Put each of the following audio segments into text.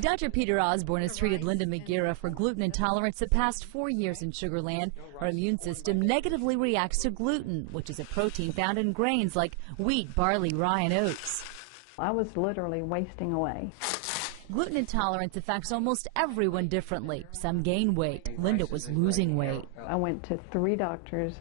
Dr. Peter Osborne has treated Linda McGarrah for gluten intolerance the past 4 years in Sugar Land. Her immune system negatively reacts to gluten, which is a protein found in grains like wheat, barley, rye, and oats. I was literally wasting away. Gluten intolerance affects almost everyone differently. Some gain weight. Linda was losing weight. I went to 3 doctors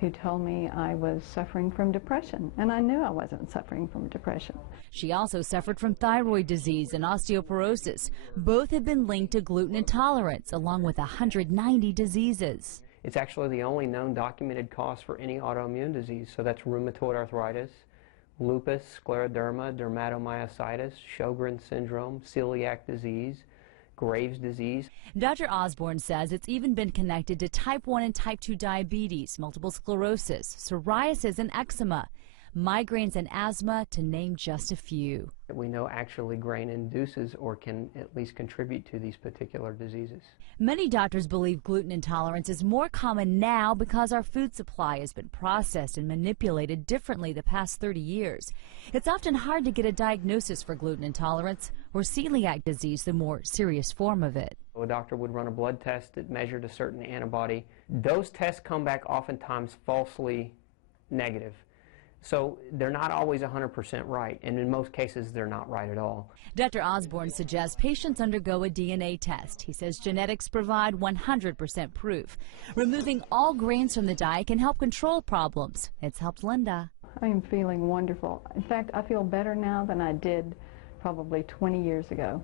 who told me I was suffering from depression, and I knew I wasn't suffering from depression. She also suffered from thyroid disease and osteoporosis. Both have been linked to gluten intolerance, along with 190 diseases. It's actually the only known documented cause for any autoimmune disease, so that's rheumatoid arthritis, lupus, scleroderma, dermatomyositis, Sjogren's syndrome, celiac disease, Graves' disease. Dr. Osborne says it's even been connected to type 1 and type 2 diabetes, multiple sclerosis, psoriasis, and eczema, migraines and asthma, to name just a few. We know actually grain induces or can at least contribute to these particular diseases. Many doctors believe gluten intolerance is more common now because our food supply has been processed and manipulated differently the past 30 years. It's often hard to get a diagnosis for gluten intolerance or celiac disease, the more serious form of it. A doctor would run a blood test that measured a certain antibody. Those tests come back oftentimes falsely negative. So they're not always 100% right, and in most cases they're not right at all. Dr. Osborne suggests patients undergo a DNA test. He says genetics provide 100% proof. Removing all grains from the diet can help control problems. It's helped Linda. I am feeling wonderful. In fact, I feel better now than I did probably 20 years ago.